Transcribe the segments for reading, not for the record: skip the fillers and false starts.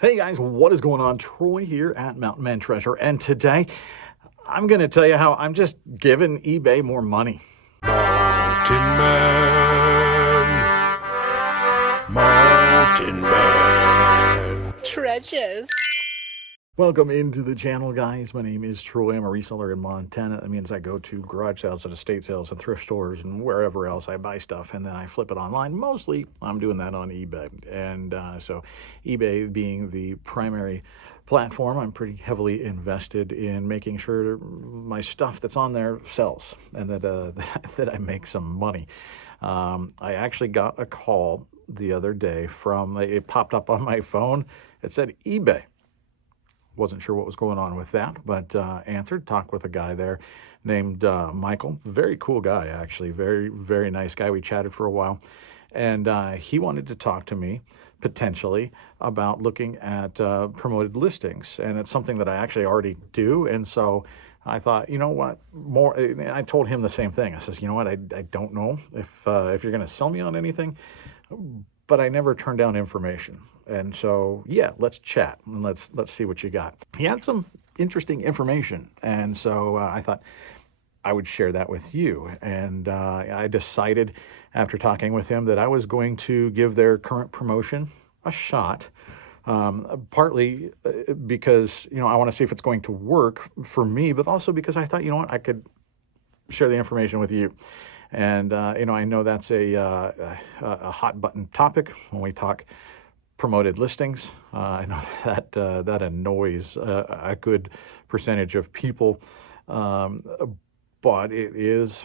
Hey guys, what is going on? Troy here at Mountain Man Treasure, and today I'm going to tell you how I'm just giving eBay more money. Mountain Man Treasures. Welcome into the channel, guys. My name is Troy. I'm a reseller in Montana. That means I go to garage sales and estate sales and thrift stores and wherever else I buy stuff, and then I flip it online. Mostly, I'm doing that on eBay. And so eBay being the primary platform, I'm pretty heavily invested in making sure my stuff that's on there sells and that, that I make some money. I actually got a call the other day it popped up on my phone. It said eBay. Wasn't sure what was going on with that, but answered, talked with a guy there named Michael. Very cool guy, actually. Very, very nice guy. We chatted for a while, and he wanted to talk to me potentially about looking at promoted listings, and it's something that I actually already do. And so I thought, you know what, more. I told him the same thing. I says, you know what, I don't know if you're going to sell me on anything, but I never turn down information. And so, yeah, let's chat and let's see what you got. He had some interesting information, and so I thought I would share that with you. And I decided after talking with him that I was going to give their current promotion a shot. Partly because, I want to see if it's going to work for me, but also because I thought, I could share the information with you. And, I know that's a hot button topic when we talk promoted listings. I know that annoys a good percentage of people, but it is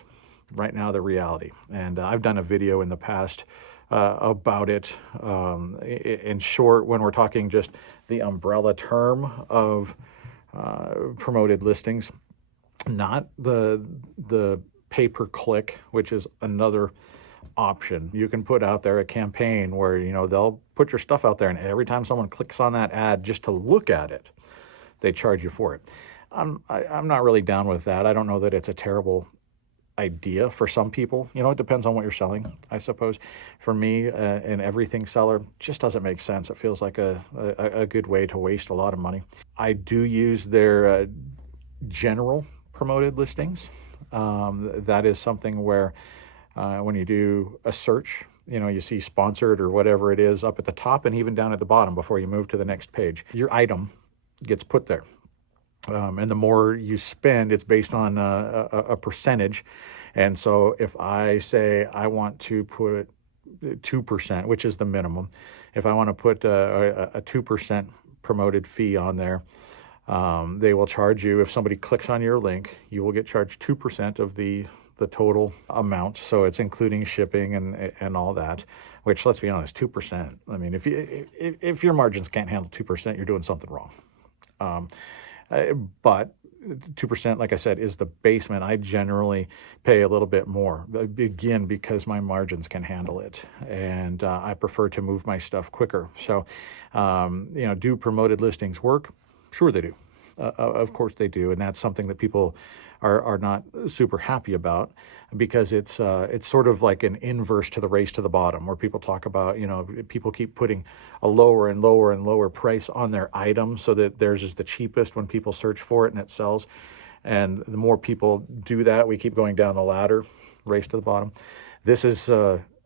right now the reality. And I've done a video in the past about it. In short, when we're talking just the umbrella term of promoted listings, not the pay-per-click, which is another option. You can put out there a campaign where, they'll put your stuff out there, and every time someone clicks on that ad just to look at it, they charge you for it. I'm not really down with that. I don't know that it's a terrible idea for some people. It depends on what you're selling, I suppose. For me, an everything seller, just doesn't make sense. It feels like a good way to waste a lot of money. I do use their general promoted listings. That is something where when you do a search, you see sponsored or whatever it is up at the top and even down at the bottom before you move to the next page. Your item gets put there. And the more you spend, it's based on a percentage. And so if I say I want to put 2%, which is the minimum, if I want to put a 2% promoted fee on there, they will charge you. If somebody clicks on your link, you will get charged 2% of the total amount. So it's including shipping and all that, which, let's be honest, 2%. I mean, if your margins can't handle 2%, you're doing something wrong. But 2%, like I said, is the basement. I generally pay a little bit more, again, because my margins can handle it, and I prefer to move my stuff quicker. So, do promoted listings work? Sure they do. Of course they do, and that's something that people are not super happy about, because it's sort of like an inverse to the race to the bottom, where people talk about, people keep putting a lower and lower and lower price on their item so that theirs is the cheapest when people search for it and it sells. And the more people do that, we keep going down the ladder, race to the bottom. This is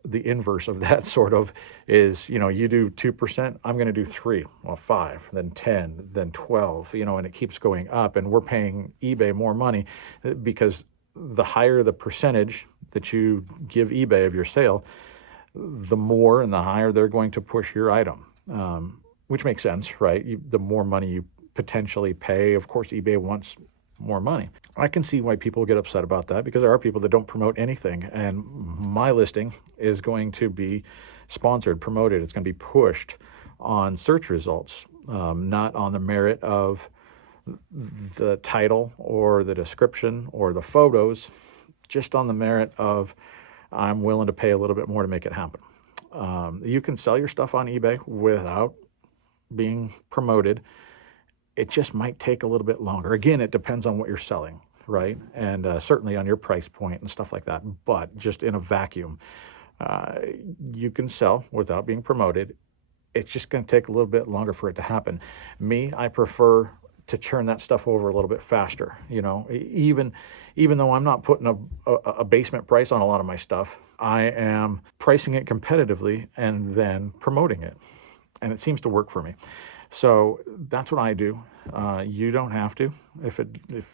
the inverse of that, sort of, is, you do 2%, I'm going to do 3, well, 5, then 10, then 12, and it keeps going up, and we're paying eBay more money because the higher the percentage that you give eBay of your sale, the more and the higher they're going to push your item, which makes sense, right? The more money you potentially pay, of course, eBay wants more money. I can see why people get upset about that, because there are people that don't promote anything, and my listing is going to be sponsored, promoted. It's going to be pushed on search results, not on the merit of the title or the description or the photos, just on the merit of I'm willing to pay a little bit more to make it happen. You can sell your stuff on eBay without being promoted. It just might take a little bit longer. Again, it depends on what you're selling, right? And certainly on your price point and stuff like that. But just in a vacuum, you can sell without being promoted. it's just going to take a little bit longer for it to happen. Me, I prefer to churn that stuff over a little bit faster. Even though I'm not putting a basement price on a lot of my stuff, I am pricing it competitively and then promoting it, and it seems to work for me. So that's what I do. You don't have to if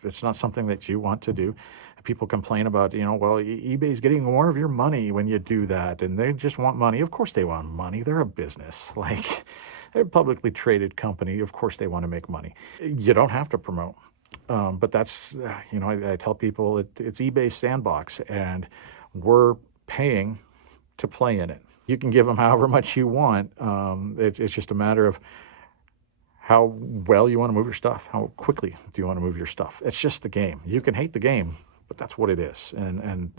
it's not something that you want to do. People complain about, well, eBay's getting more of your money when you do that, and they just want money. Of course they want money. They're a business. Like, they're a publicly traded company. Of course they want to make money. You don't have to promote. But that's, I tell people it's eBay's sandbox, and we're paying to play in it. You can give them however much you want. It's just a matter of how well you want to move your stuff. How quickly do you want to move your stuff? It's just the game. You can hate the game, but that's what it is. And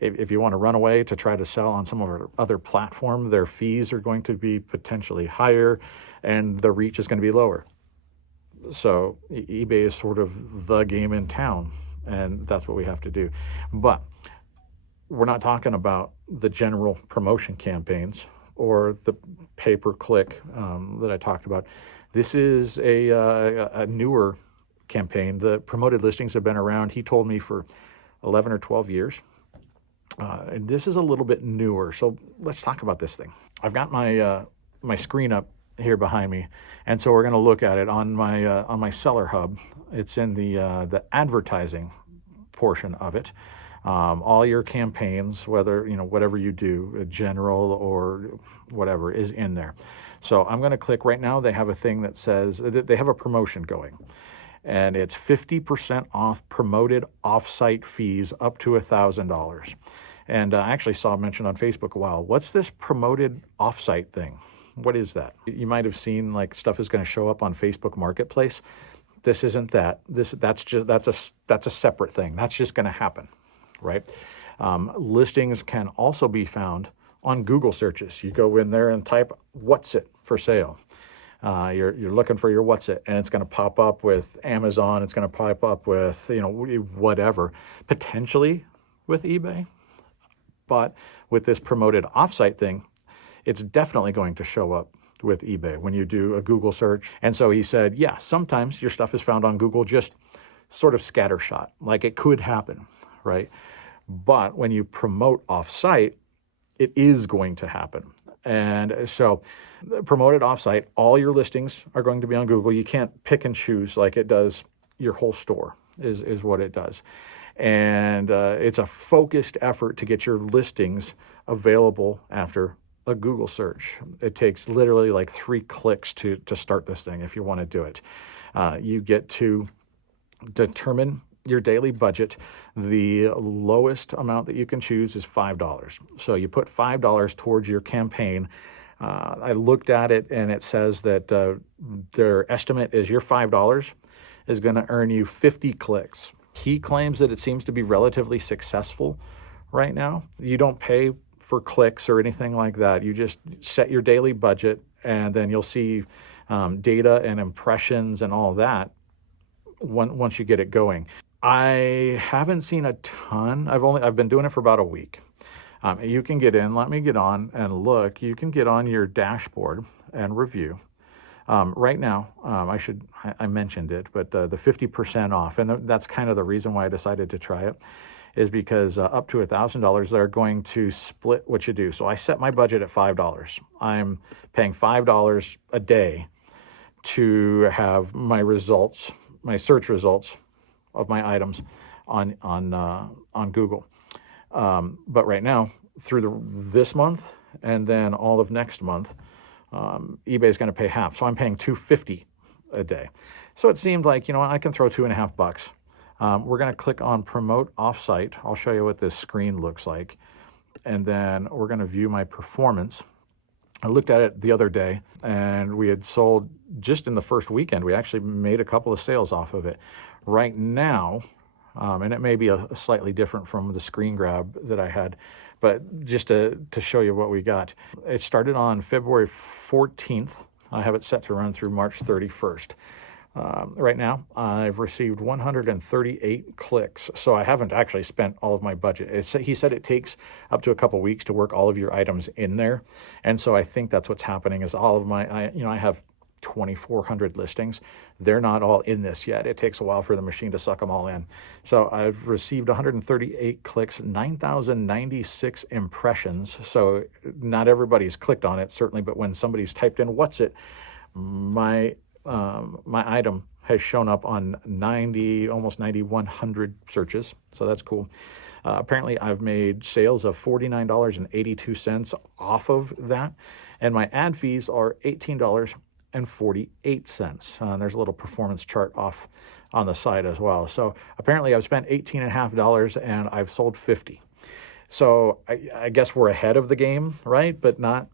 if you want to run away to try to sell on some of our other platform, their fees are going to be potentially higher and the reach is going to be lower. So eBay is sort of the game in town, and that's what we have to do. But we're not talking about the general promotion campaigns or the pay-per-click that I talked about. This is a newer campaign. The promoted listings have been around, he told me, for 11 or 12 years. And this is a little bit newer. So let's talk about this thing. I've got my screen up here behind me, and so we're going to look at it on my Seller Hub. It's in the advertising portion of it. All your campaigns, whatever you do, general or whatever, is in there. So I'm going to click right now. They have a thing that says they have a promotion going, and it's 50% off promoted offsite fees up to $1,000. And I actually saw mentioned on Facebook a while. What's this promoted offsite thing? What is that? You might have seen like stuff is going to show up on Facebook Marketplace. This isn't that. That's a separate thing. That's just going to happen, right? Listings can also be found on Google searches. You go in there and type "what's it" for sale. You're looking for your "what's it," and it's going to pop up with Amazon. It's going to pop up with whatever, potentially with eBay. But with this promoted offsite thing, it's definitely going to show up with eBay when you do a Google search. And so he said, yeah, sometimes your stuff is found on Google just sort of scattershot, like it could happen, right? But when you promote offsite, it is going to happen. And so promoted offsite, all your listings are going to be on Google. You can't pick and choose like it does your whole store is what it does. And it's a focused effort to get your listings available after a Google search. It takes literally like 3 clicks to start this thing if you want to do it. You get to determine your daily budget. The lowest amount that you can choose is $5. So you put $5 towards your campaign. I looked at it and it says that their estimate is your $5 is going to earn you 50 clicks. He claims that it seems to be relatively successful right now. You don't pay for clicks or anything like that. You just set your daily budget, and then you'll see data and impressions and all that once you get it going. I haven't seen a ton. I've been doing it for about a week. You can get in. Let me get on and look. You can get on your dashboard and review. Right now, I mentioned it, but the 50% off, and that's kind of the reason why I decided to try it, is because up to $1,000, they're going to split what you do. So I set my budget at $5. I'm paying $5 a day to have my results, my search results of my items on Google. But right now, through this month and then all of next month, eBay is going to pay half. So I'm paying $2.50 a day. So it seemed like, I can throw $2.50. We're going to click on promote offsite. I'll show you what this screen looks like. And then we're going to view my performance. I looked at it the other day, and we had sold just in the first weekend. We actually made a couple of sales off of it. Right now, and it may be a slightly different from the screen grab that I had, but just to show you what we got. It started on February 14th. I have it set to run through March 31st. Right now, I've received 138 clicks, so I haven't actually spent all of my budget. He said it takes up to a couple weeks to work all of your items in there, and so I think that's what's happening. Is all of I have 2,400 listings. They're not all in this yet. It takes a while for the machine to suck them all in. So I've received 138 clicks, 9,096 impressions. So not everybody's clicked on it, certainly, but when somebody's typed in "what's it," my my item has shown up on 90, almost 9,100 searches. So that's cool. Apparently, I've made sales of $49.82 off of that, and my ad fees are $18.48. There's a little performance chart off on the side as well. So apparently, I've spent $18.50 and I've sold 50. So I guess we're ahead of the game, right? But not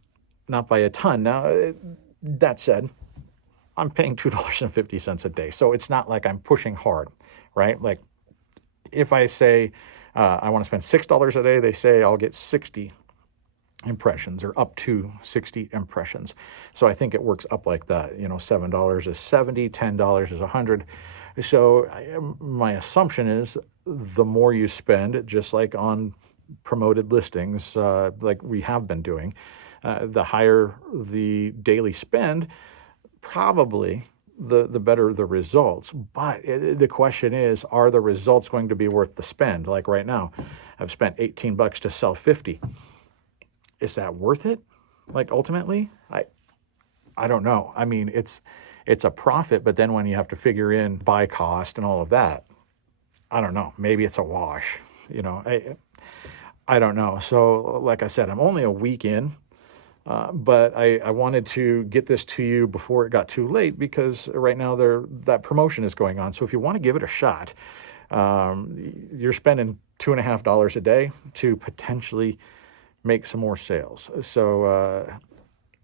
by a ton. Now, that said, I'm paying $2.50 a day. So it's not like I'm pushing hard, right? Like if I say I want to spend $6 a day, they say I'll get 60 impressions or up to 60 impressions. So I think it works up like that. $7 is 70, $10 is 100. So my assumption is the more you spend, just like on promoted listings, like we have been doing, the higher the daily spend, probably the better the results. But the question is, are the results going to be worth the spend? Like right now, I've spent $18 to sell 50. Is that worth it? Like ultimately, I don't know. I mean, it's a profit, but then when you have to figure in buy cost and all of that, I don't know. Maybe it's a wash. I don't know. So like I said, I'm only a week in. But I wanted to get this to you before it got too late, because right now that promotion is going on. So if you want to give it a shot, you're spending $2.50 a day to potentially make some more sales. So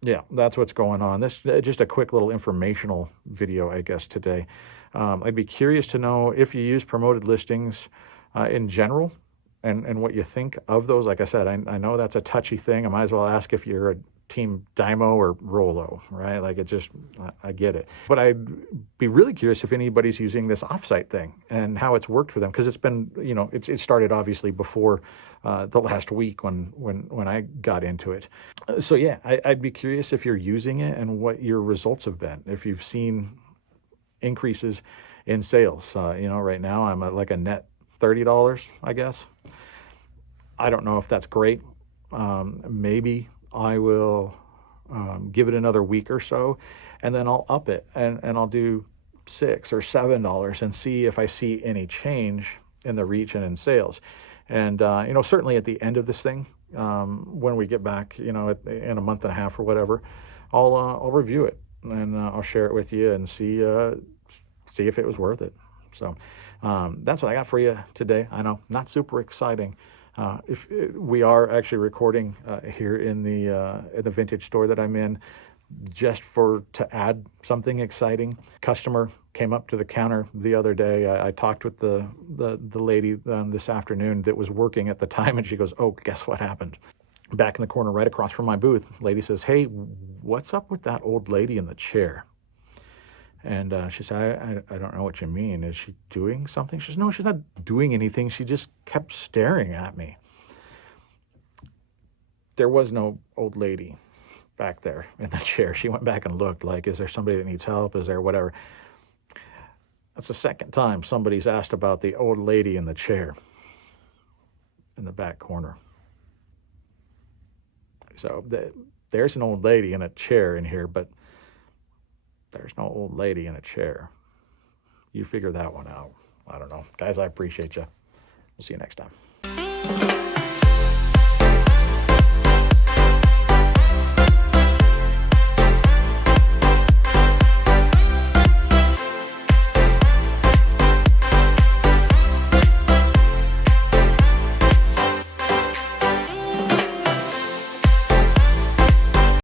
yeah, that's what's going on. This just a quick little informational video, I guess, today. I'd be curious to know if you use promoted listings in general. And what you think of those. Like I said, I know that's a touchy thing. I might as well ask if you're a team Dymo or Rollo, right? Like I get it. But I'd be really curious if anybody's using this Offsite thing and how it's worked for them. Because it's been, it started obviously before the last week when I got into it. So yeah, I'd be curious if you're using it and what your results have been. If you've seen increases in sales. Right now I'm at like a net $30, I guess. I don't know if that's great. Maybe I will give it another week or so, and then I'll up it and I'll do $6 or $7 and see if I see any change in the reach and in sales. And certainly at the end of this thing, when we get back, in a month and a half or whatever, I'll review it and I'll share it with you and see if it was worth it. So that's what I got for you today. I know, not super exciting. If we are actually recording here in the vintage store that I'm in, just to add something exciting. Customer came up to the counter the other day. I talked with the lady this afternoon that was working at the time, and she goes, "Oh, guess what happened?" Back in the corner, right across from my booth, lady says, "Hey, what's up with that old lady in the chair?" And she said, I don't know what you mean. Is she doing something? She says, "No, she's not doing anything. She just kept staring at me." There was no old lady back there in the chair. She went back and looked, like, is there somebody that needs help? Is there whatever? That's the second time somebody's asked about the old lady in the chair in the back corner. So there's an old lady in a chair in here, but there's no old lady in a chair. You figure that one out. I don't know. Guys, I appreciate you. We'll see you next time.